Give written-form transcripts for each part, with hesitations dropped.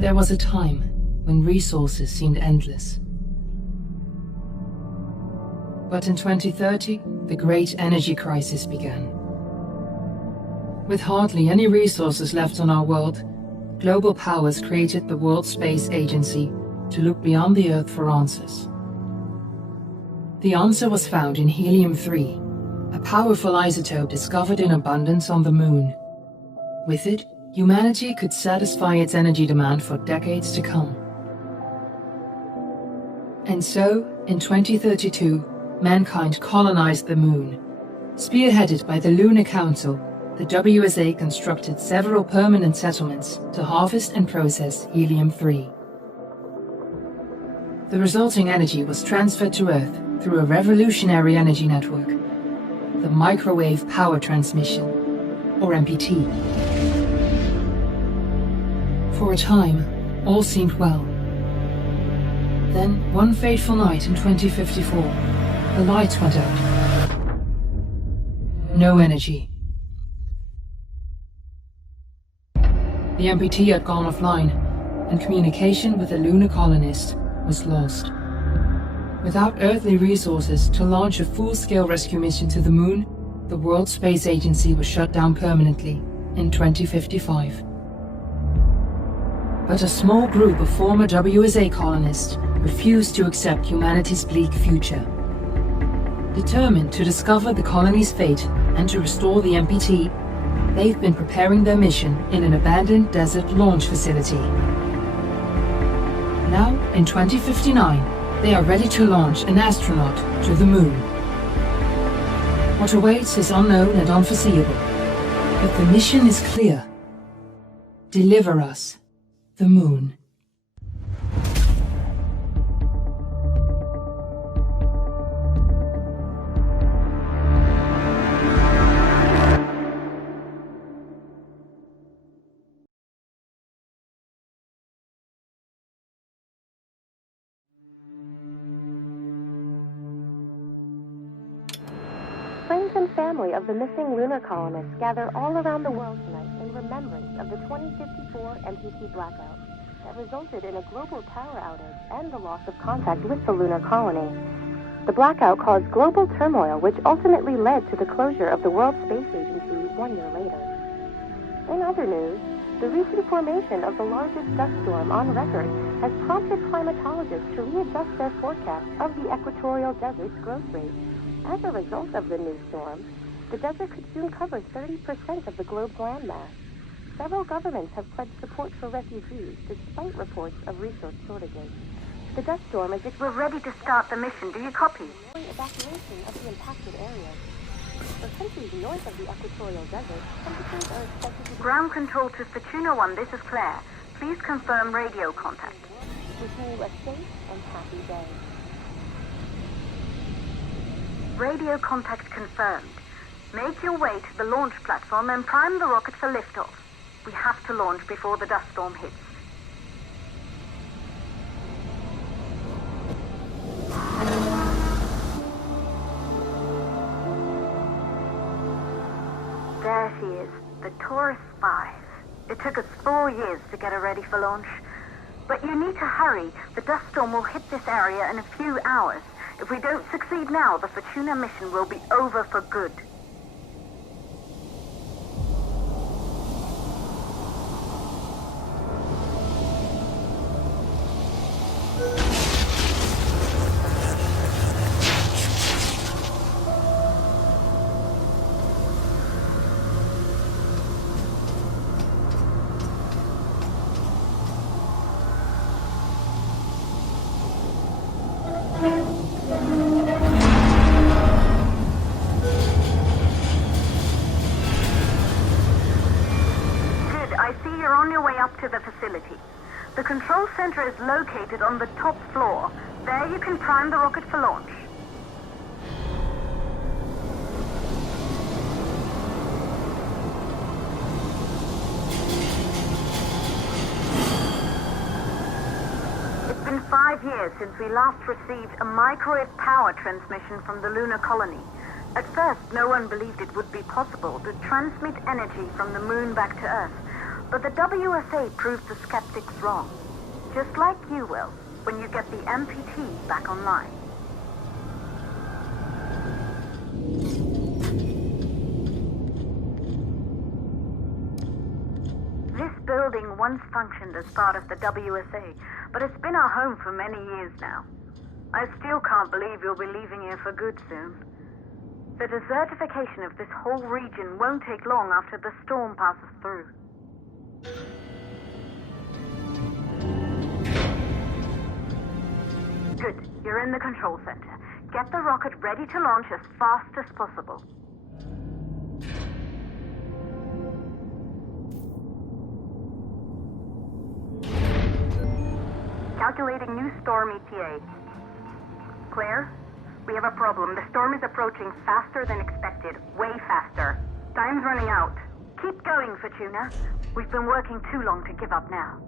There was a time when resources seemed endless. But in 2030, the great energy crisis began. With hardly any resources left on our world, global powers created the World Space Agency to look beyond the Earth for answers. The answer was found in helium-3, a powerful isotope discovered in abundance on the Moon. With it, humanity could satisfy its energy demand for decades to come. And so, in 2032, mankind colonized the Moon. Spearheaded by the Lunar Council, the WSA constructed several permanent settlements to harvest and process helium-3. The resulting energy was transferred to Earth through a revolutionary energy network, the Microwave Power Transmission, or MPT. For a time, all seemed well. Then, one fateful night in 2054, the lights went out. No energy. The MPT had gone offline, and communication with the lunar colonist was lost. Without earthly resources to launch a full-scale rescue mission to the Moon, the World Space Agency was shut down permanently in 2055. But a small group of former WSA colonists refused to accept humanity's bleak future. Determined to discover the colony's fate and to restore the MPT, they've been preparing their mission in an abandoned desert launch facility. Now, in 2059, they are ready to launch an astronaut to the Moon. What awaits is unknown and unforeseeable, but the mission is clear. Deliver us the Moon. Friends and family of the missing lunar colonists gather all around the world tonight in remembrance of the 2054 MPT blackout that resulted in a global power outage and the loss of contact with the lunar colony. The blackout caused global turmoil, which ultimately led to the closure of the World Space Agency 1 year later. In other news, the recent formation of the largest dust storm on record has prompted climatologists to readjust their forecast of the equatorial desert's growth rate. As a result of the new storm, the desert could soon cover 30% of the globe's landmass. Several governments have pledged support for refugees despite reports of resource shortages. The dust storm is... We're ready to start the mission. Do you copy? Evacuation of the impacted areas. For countries north of the equatorial desert, temperatures are expected to... Ground control to Fortuna 1, this is Claire. Please confirm radio contact. Wishing you a safe and happy day. Radio contact confirmed. Make your way to the launch platform and prime the rocket for liftoff. We have to launch before the dust storm hits. There she is, the Taurus 5. It took us 4 years to get her ready for launch. But you need to hurry. The dust storm will hit this area in a few hours. If we don't succeed now, the Fortuna mission will be over for good. To the facility. The control center is located on the top floor. There you can prime the rocket for launch. It's been 5 years since we last received a microwave power transmission from the lunar colony. At first, no one believed it would be possible to transmit energy from the Moon back to Earth. But the WSA proved the skeptics wrong. Just like you will when you get the MPT back online. This building once functioned as part of the WSA, but it's been our home for many years now. I still can't believe you'll be leaving here for good soon. The desertification of this whole region won't take long after the storm passes through. Good. You're in the control center. Get the rocket ready to launch as fast as possible. Calculating new storm ETA. Clear? We have a problem. The storm is approaching faster than expected. Way faster. Time's running out. Keep going, Fortuna. We've been working too long to give up now.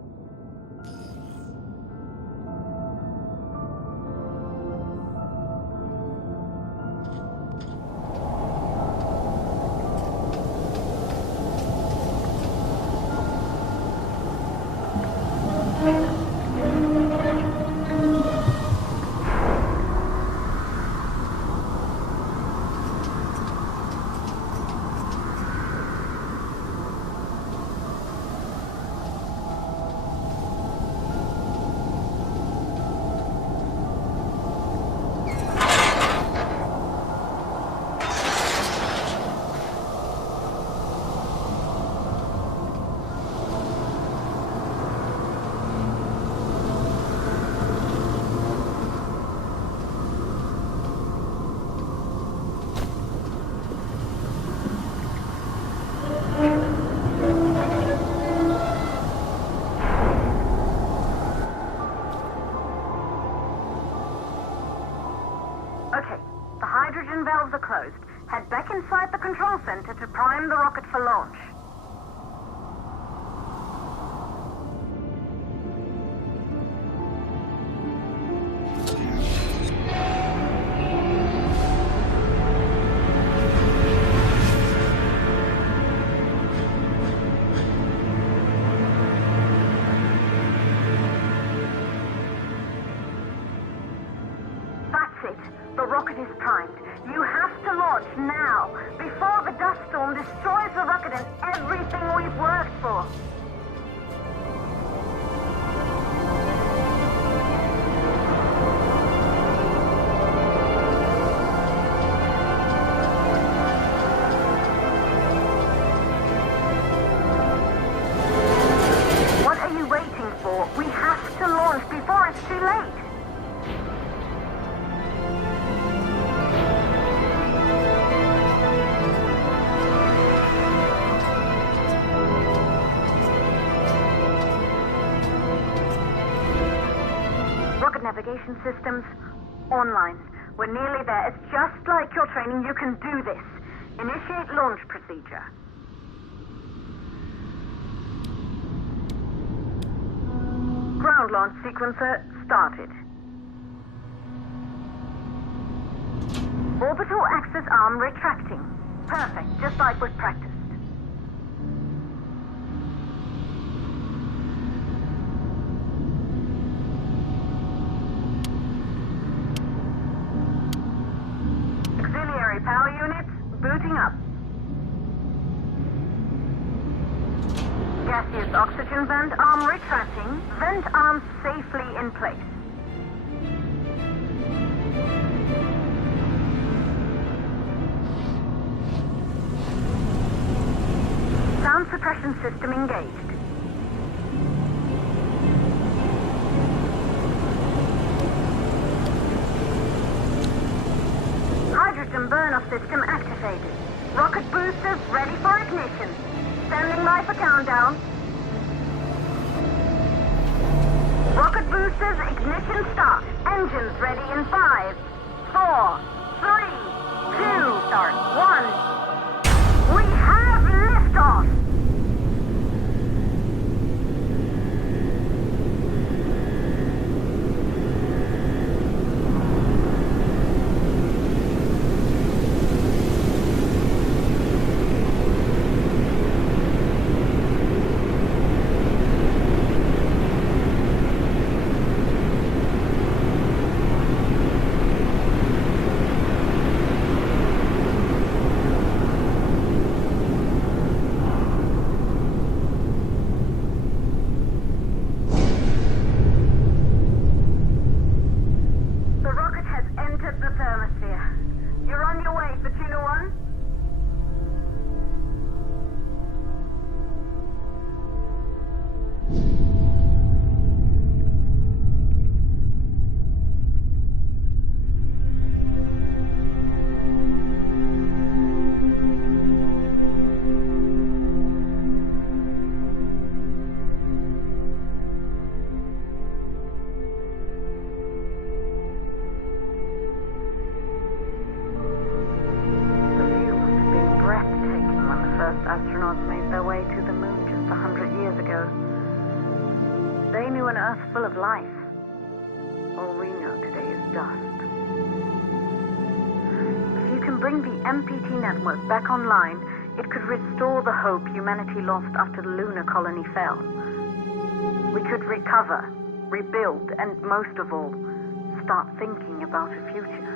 Valves are closed. Head back inside the control center to prime the rocket for launch. That's it. The rocket is primed. You have to launch now, before the dust storm destroys the rocket and everything we've worked for. What are you waiting for? We have to launch before it's too late. Navigation systems online. We're nearly there. It's just like your training. You can do this. Initiate launch procedure. Ground launch sequencer started. Orbital axis arm retracting. Perfect, just like we've practiced. Power units booting up. Gaseous oxygen vent arm retracting. Vent arm safely in place. Sound suppression system engaged. Hydrogen burn-off system activated. Rocket boosters ready for ignition. Standing by for countdown. Rocket boosters ignition start. Engines ready in 5, 4, 3, 2, start 1. We have liftoff! first astronauts made their way to the moon just 100 years ago. They knew an Earth full of life. All we know today is dust. If you can bring the MPT network back online, it could restore the hope humanity lost after the lunar colony fell. We could recover, rebuild, and most of all, start thinking about a future.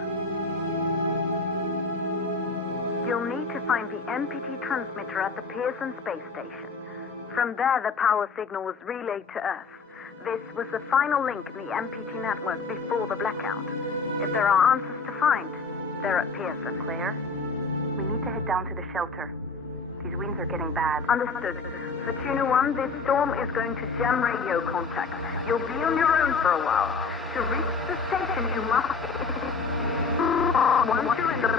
You'll need to find the MPT transmitter at the Pearson space station. From there, the power signal was relayed to Earth. This was the final link in the MPT network before the blackout. If there are answers to find, they're at Pearson. Claire, we need to head down to the shelter. These winds are getting bad. Understood. Fortuna 1, this storm is going to jam radio contacts. You'll be on your own for a while. To reach the station, you must... Once you're in the...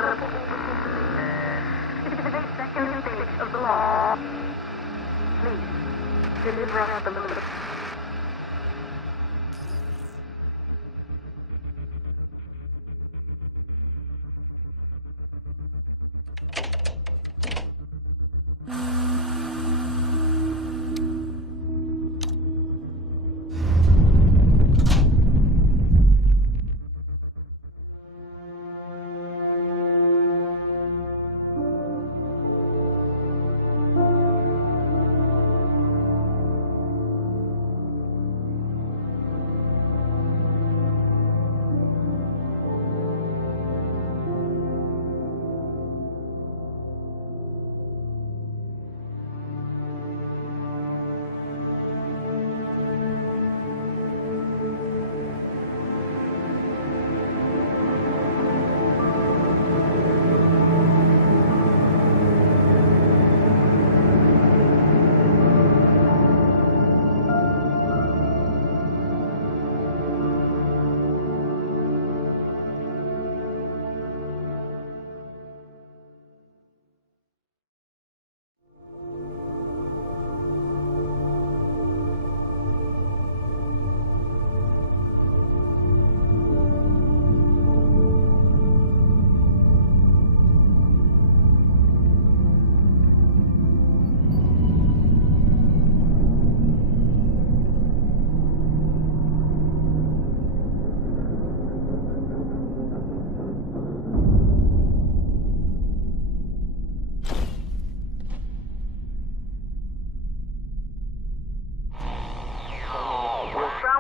The second stage of the launch. Please, deliver us the moon.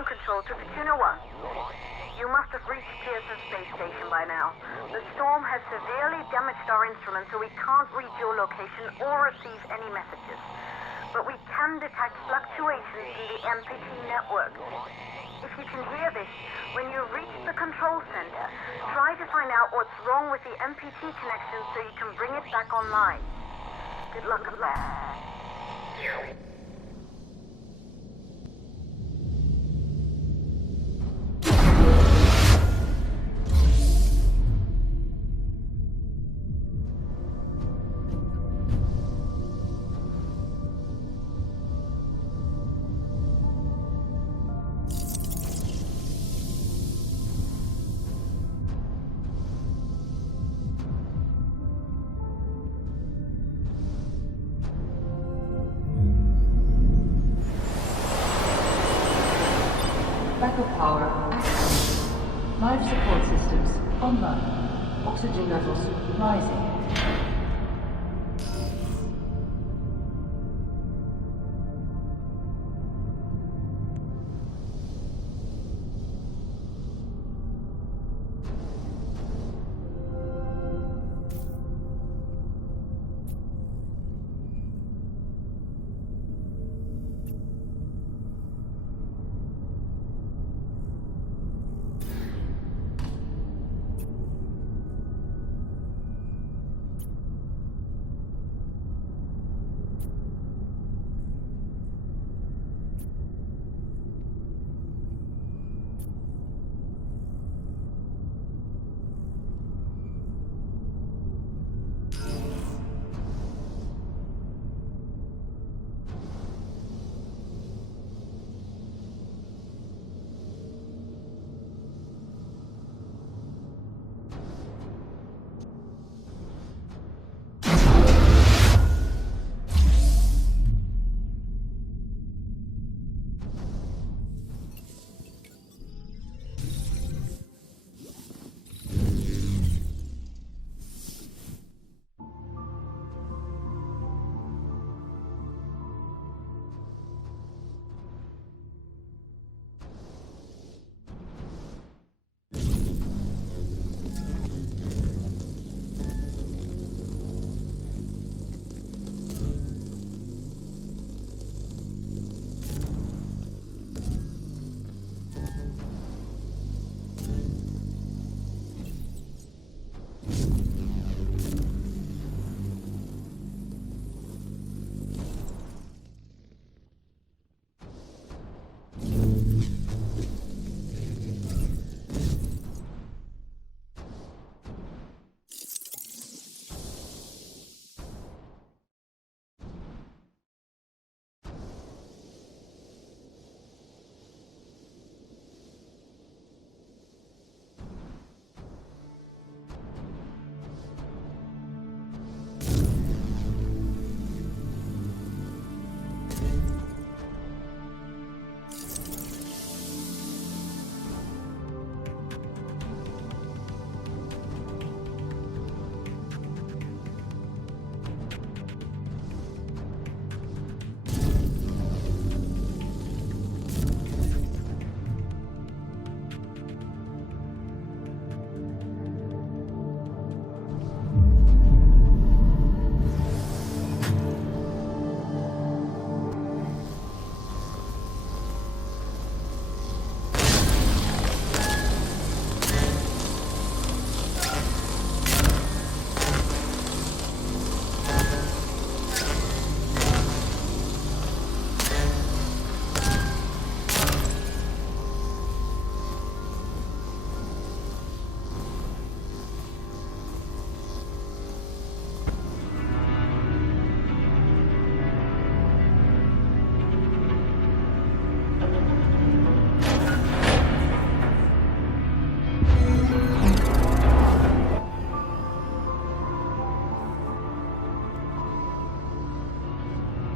Control to Fortuna 1. You must have reached Pearson Space Station by now. The storm has severely damaged our instruments, so we can't read your location or receive any messages. But we can detect fluctuations in the MPT network. If you can hear this, when you reach the control center, try to find out what's wrong with the MPT connection so you can bring it back online. Good luck with that. Backup power active. Life support systems online. Oxygen levels rising.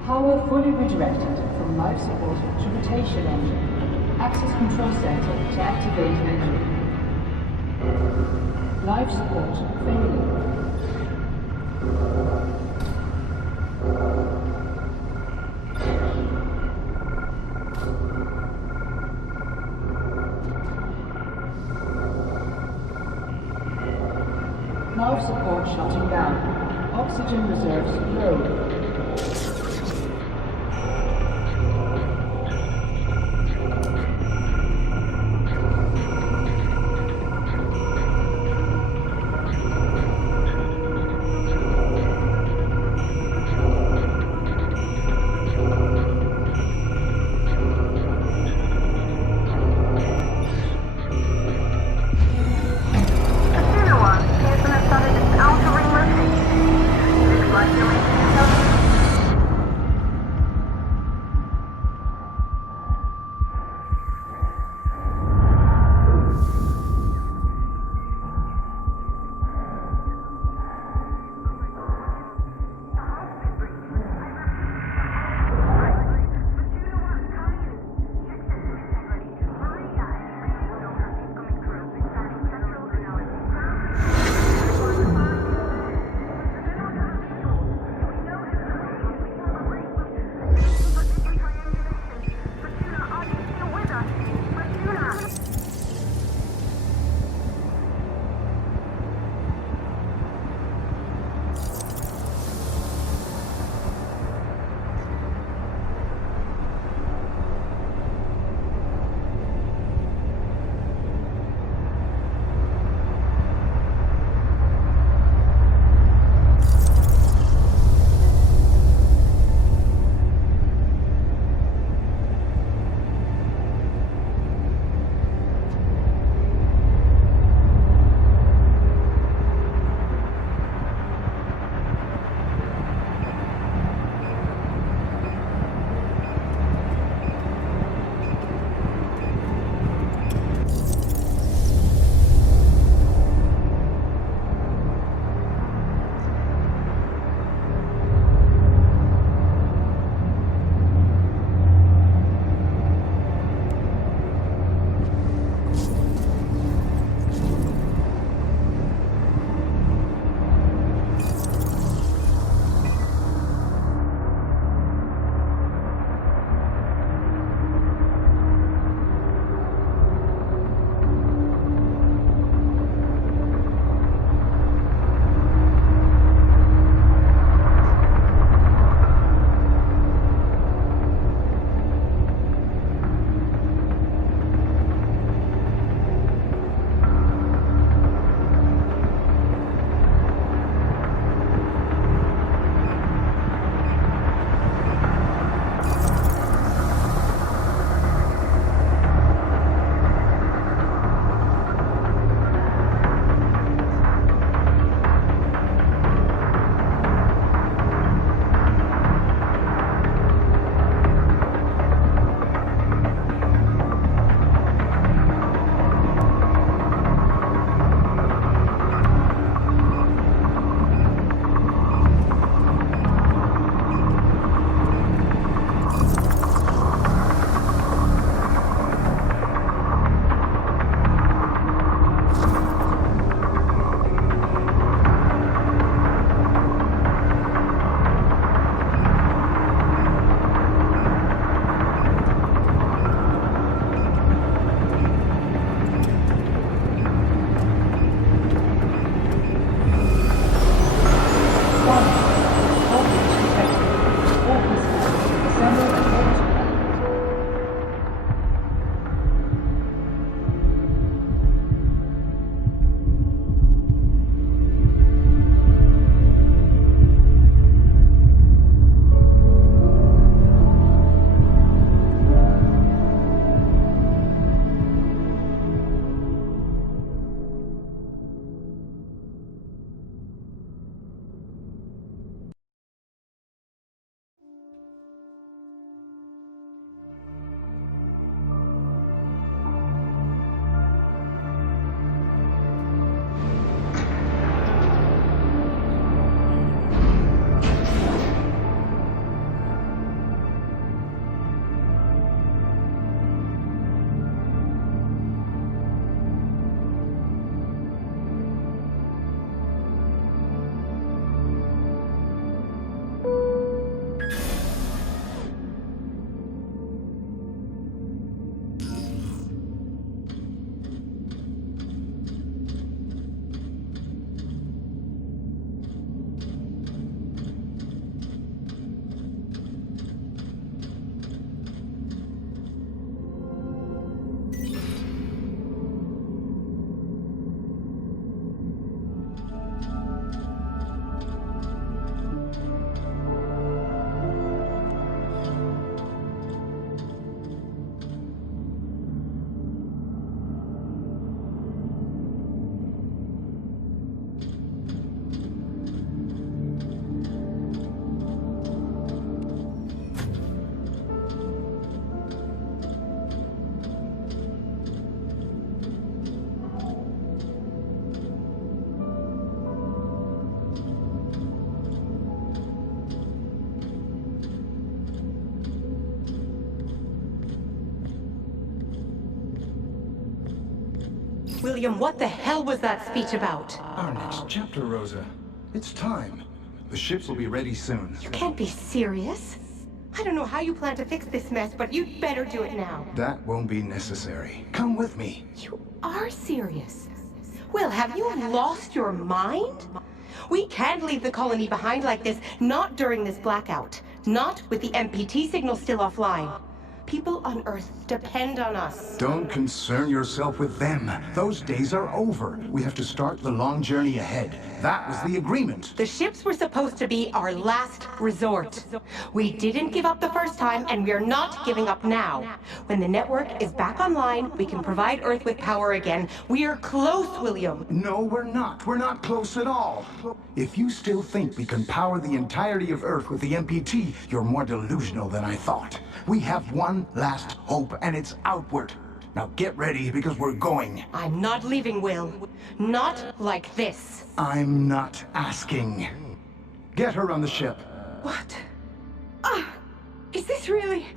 Power fully redirected from life support to rotation engine. Access control center to activate engine. Life support failing. Life support shutting down. Oxygen reserves low. Looks like you're making yourself William, what the hell was that speech about? Our next chapter, Rosa. It's time. The ships will be ready soon. You can't be serious. I don't know how you plan to fix this mess, but you'd better do it now. That won't be necessary. Come with me. You are serious. Will, have you lost your mind? We can't leave the colony behind like this, not during this blackout. Not with the MPT signal still offline. People on Earth depend on us. Don't concern yourself with them. Those days are over. We have to start the long journey ahead. That was the agreement. The ships were supposed to be our last resort. We didn't give up the first time, and we're not giving up now. When the network is back online, we can provide Earth with power again. We're close, William. No, we're not. We're not close at all. If you still think we can power the entirety of Earth with the MPT, you're more delusional than I thought. We have one last hope, and it's outward. Now get ready, because we're going. I'm not leaving, Will. Not like this. I'm not asking. Get her on the ship. What? Is this really...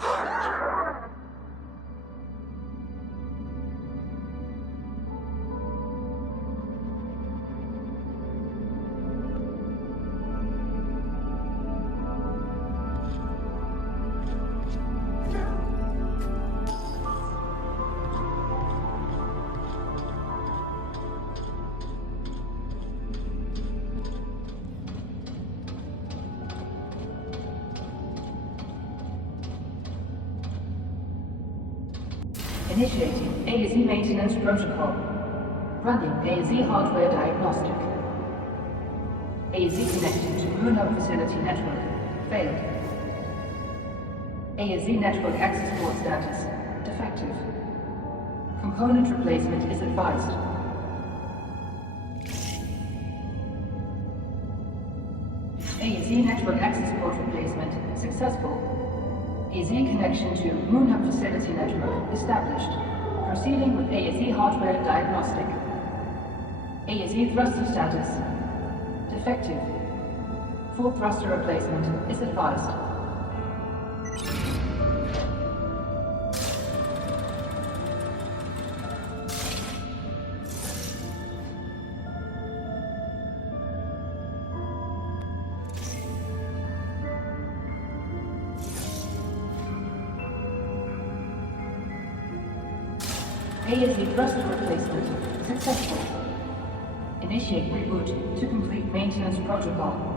Initiating AZ maintenance protocol. Running AZ hardware diagnostic. AZ connected to Moon Hub facility network. Failed. AZ network access port status. Defective. Component replacement is advised. AZ network access port replacement successful. AZ connection to Moon Hub facility network established. Proceeding with AZ hardware diagnostic. AZ thruster status. Defective. Full thruster replacement is advised. AZ thruster replacement successful. Initiate reboot to complete maintenance protocol.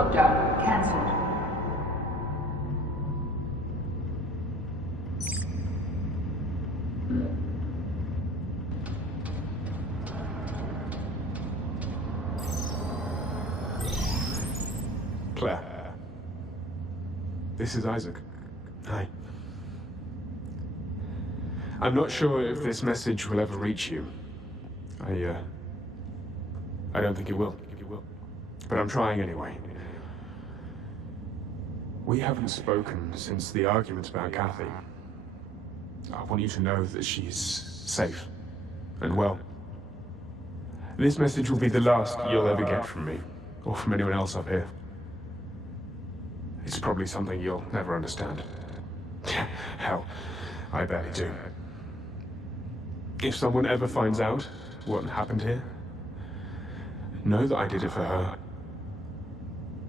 lockdown cancelled. Claire. This is Isaac. Hi. I'm not sure if this message will ever reach you. I don't think it will. But I'm trying anyway. We haven't spoken since the argument about Kathy. I want you to know that she's safe and well. This message will be the last you'll ever get from me, or from anyone else up here. It's probably something you'll never understand. Hell, I barely do. If someone ever finds out what happened here, know that I did it for her.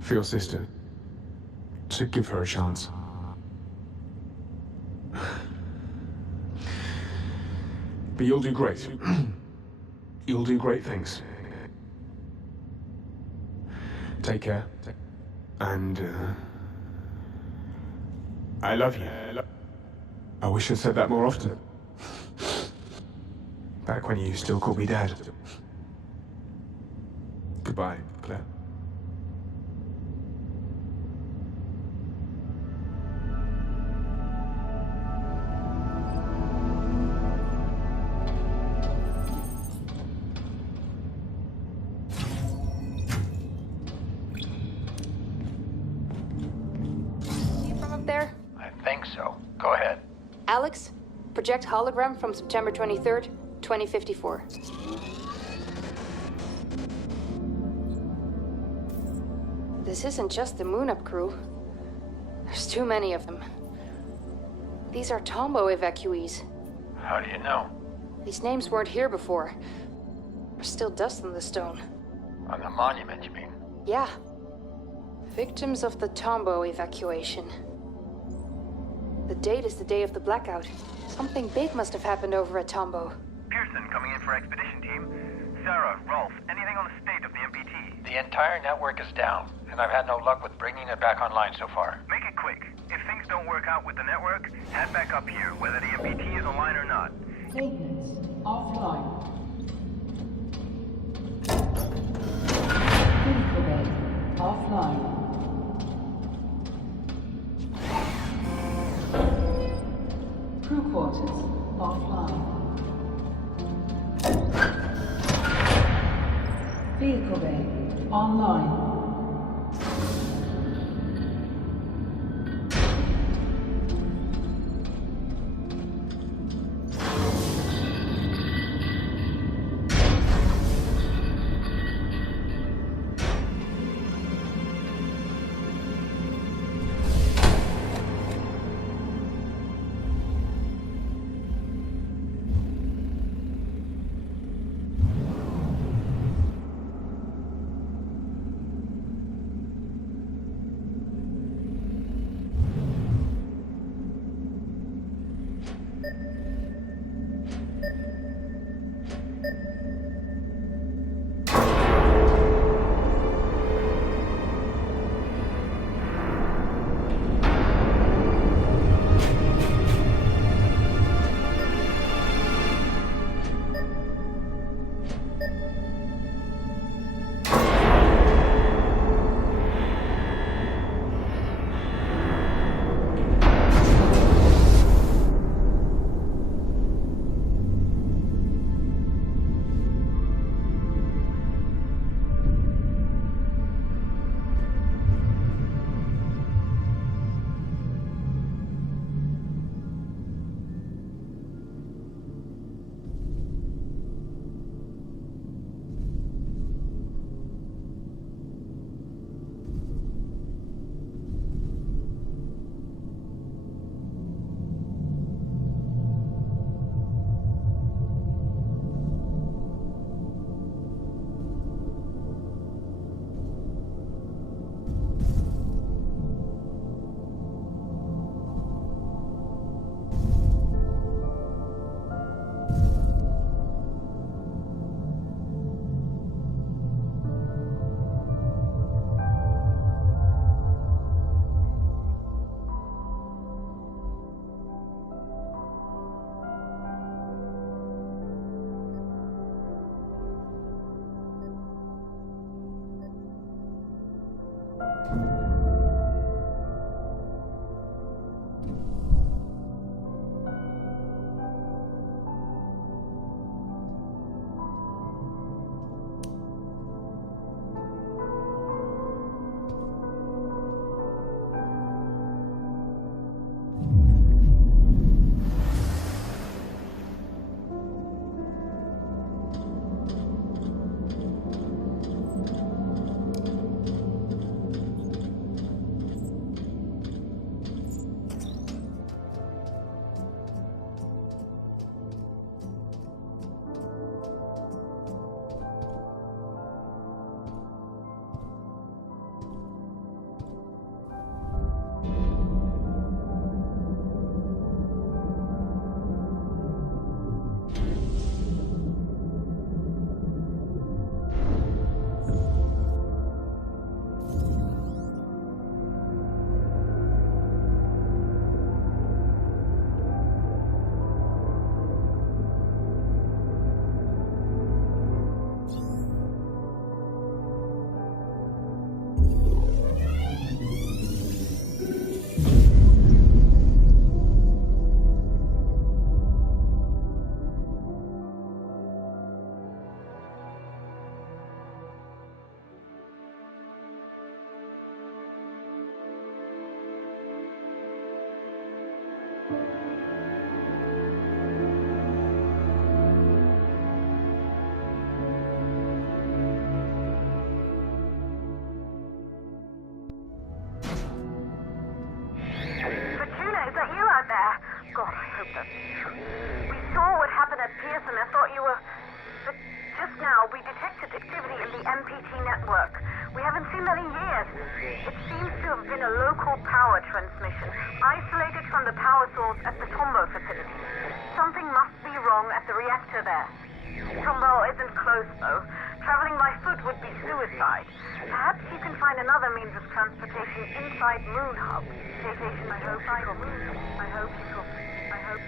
For your sister. To give her a chance. But you'll do great. You'll do great things. Take care. And, I love you. I wish I'd said that more often. Back when you still called me Dad. Goodbye, Claire. From up there? I think so. Go ahead. Alex, project hologram from September 23rd, 2054. This isn't just the Moon-Up crew. There's too many of them. These are Tombo evacuees. How do you know? These names weren't here before. There's still dust on the stone. On the monument, you mean? Yeah. Victims of the Tombo evacuation. The date is the day of the blackout. Something big must have happened over at Tombo. Pearson coming in for expedition team. Sarah, Rolf, anything on the state of the MPT? The entire network is down, and I've had no luck with bringing it back online so far. Make it quick. If things don't work out with the network, head back up here, whether the MPT is online or not. Maintenance offline. Vehicle bay offline. Crew quarters offline. Vehicle bay online. God, I hope that's true. We saw what happened at Pearson. I thought you were... But just now, we detected activity in the MPT network. We haven't seen that in years. It seems to have been a local power transmission, isolated from the power source at the Tombo facility. Something must be wrong at the reactor there. Tombo isn't close, though. Traveling by foot would be suicide. Perhaps you can find another means of transportation inside Moon Hub. Station, I hope you copy. I hope you copy. I hope.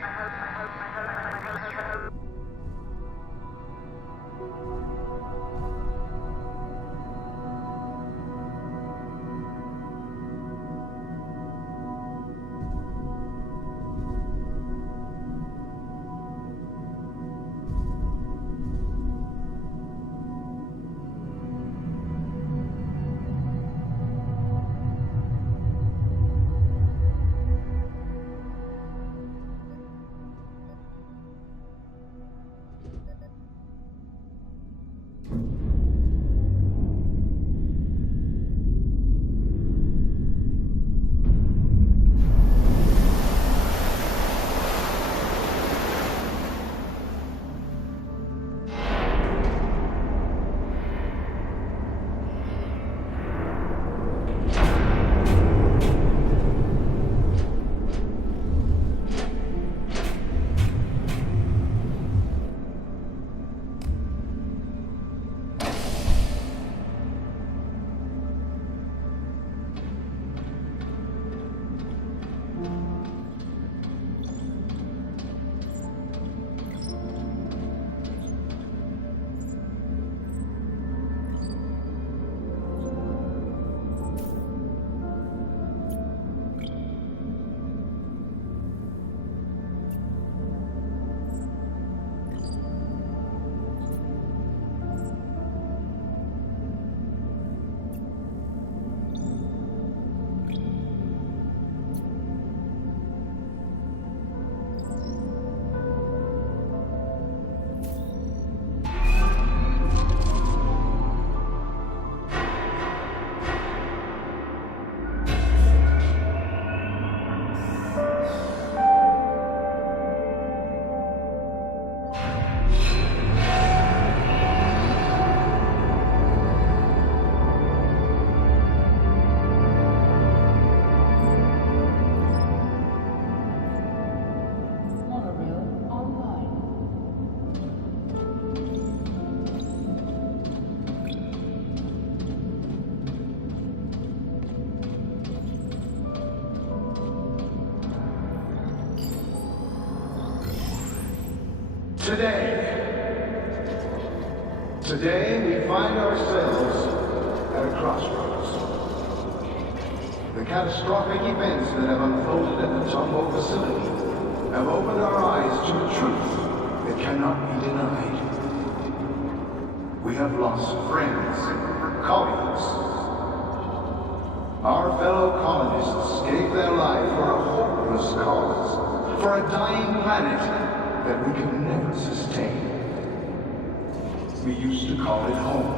Today we find ourselves at a crossroads. The catastrophic events that have unfolded at the Tombo facility have opened our eyes to a truth that cannot be denied. We have lost friends, colleagues. Our fellow colonists gave their life for a hopeless cause, for a dying planet that we could never sustain. We used to call it home,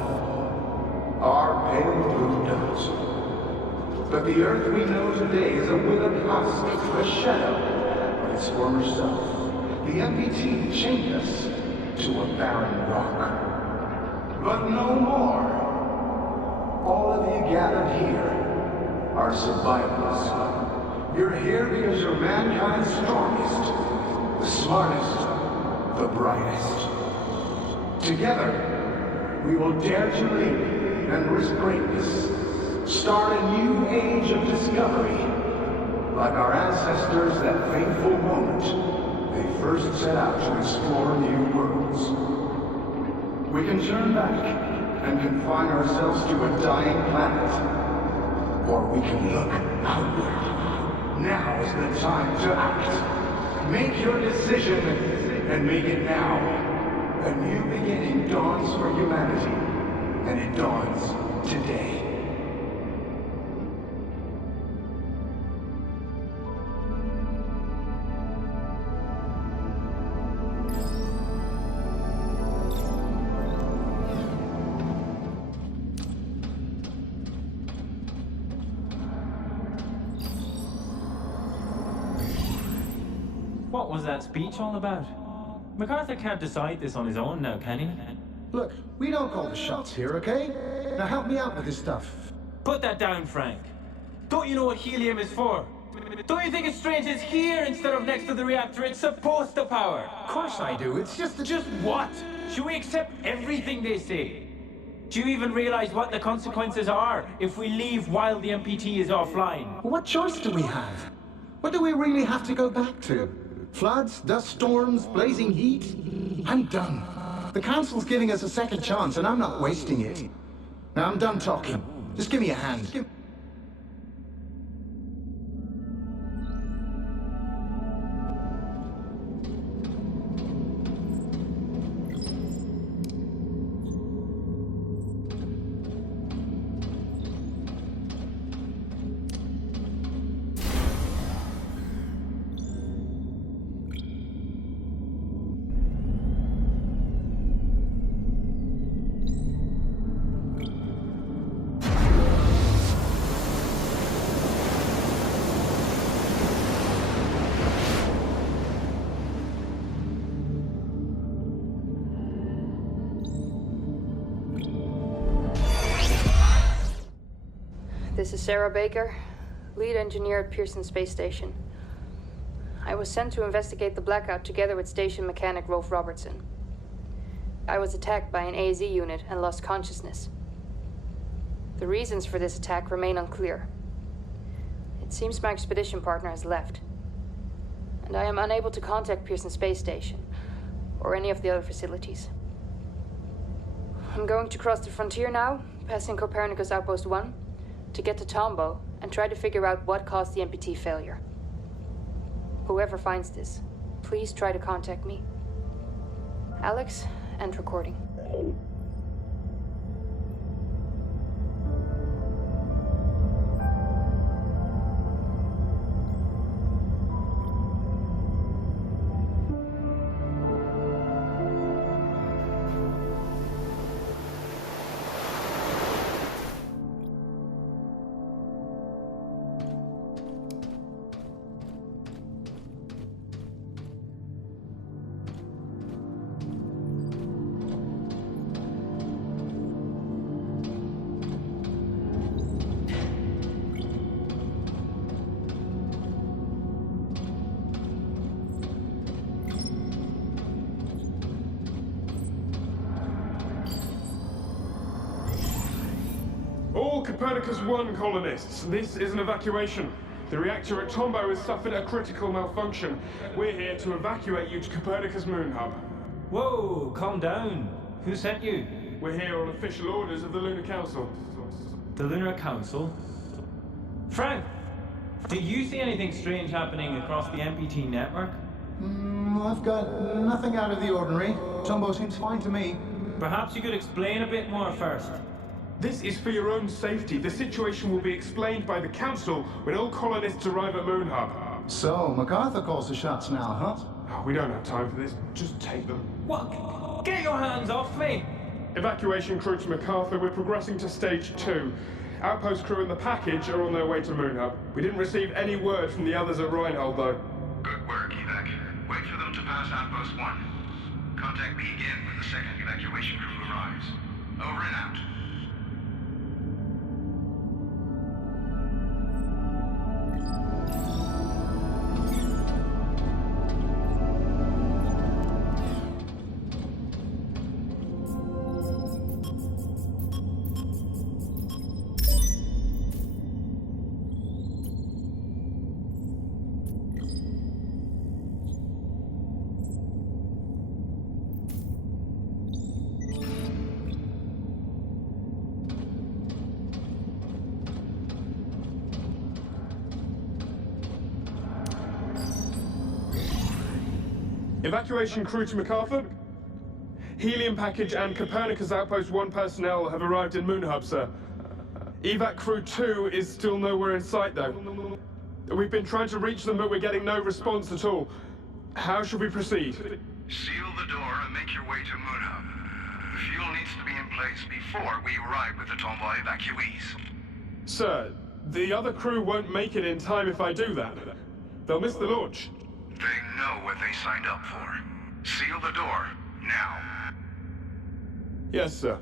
our pale blue dot. But the Earth we know today is a withered husk, a shadow of its former self. The MPT chained us to a barren rock. But no more. All of you gathered here are survivors. You're here because you're mankind's strongest, the smartest, the brightest. Together, we will dare to lead and risk greatness. Start a new age of discovery. Like our ancestors that fateful moment, they first set out to explore new worlds. We can turn back and confine ourselves to a dying planet. Or we can look outward. Now is the time to act. Make your decision and make it now. A new beginning dawns for humanity, and it dawns today. What was that speech all about? MacArthur can't decide this on his own now, can he? Look, we don't call the shots here, okay? Now help me out with this stuff. Put that down, Frank. Don't you know what helium is for? Don't you think it's strange it's here instead of next to the reactor it's supposed to power? Of course I do. It's just that... Just what? Should we accept everything they say? Do you even realize what the consequences are if we leave while the MPT is offline? What choice do we have? What do we really have to go back to? Floods, dust storms, blazing heat? I'm done. The Council's giving us a second chance, and I'm not wasting it. Now I'm done talking. Just give me a hand. This is Sarah Baker, lead engineer at Pearson Space Station. I was sent to investigate the blackout together with station mechanic Rolf Robertson. I was attacked by an AZ unit and lost consciousness. The reasons for this attack remain unclear. It seems my expedition partner has left, and I am unable to contact Pearson Space Station or any of the other facilities. I'm going to cross the frontier now, passing Copernicus Outpost 1, to get to Tombo and try to figure out what caused the MPT failure. Whoever finds this, please try to contact me. Alex, end recording. All Copernicus 1 colonists, this is an evacuation. The reactor at Tombo has suffered a critical malfunction. We're here to evacuate you to Copernicus Moon Hub. Whoa, calm down. Who sent you? We're here on official orders of the Lunar Council. The Lunar Council? Frank, do you see anything strange happening across the MPT network? I've got nothing out of the ordinary. Tombo seems fine to me. Perhaps you could explain a bit more first. This is for your own safety. The situation will be explained by the Council when all colonists arrive at Moon Hub. So, MacArthur calls the shots now, huh? Oh, we don't have time for this. Just take them. What? Get your hands off me! Evacuation crew to MacArthur. We're progressing to stage 2. Outpost crew and the package are on their way to Moon Hub. We didn't receive any word from the others at Reinhold, though. Good work, Evac. Wait for them to pass Outpost 1. Contact me again when the second evacuation crew arrives. Over and out. Evacuation crew to MacArthur. Helium package and Copernicus Outpost 1 personnel have arrived in Moon Hub, sir. Evac crew 2 is still nowhere in sight, though. We've been trying to reach them, but we're getting no response at all. How should we proceed? Seal the door and make your way to Moon Hub. The fuel needs to be in place before we arrive with the Tombo evacuees. Sir, the other crew won't make it in time if I do that. They'll miss the launch. They know where what they signed up for. Seal the door, now. Yes, sir.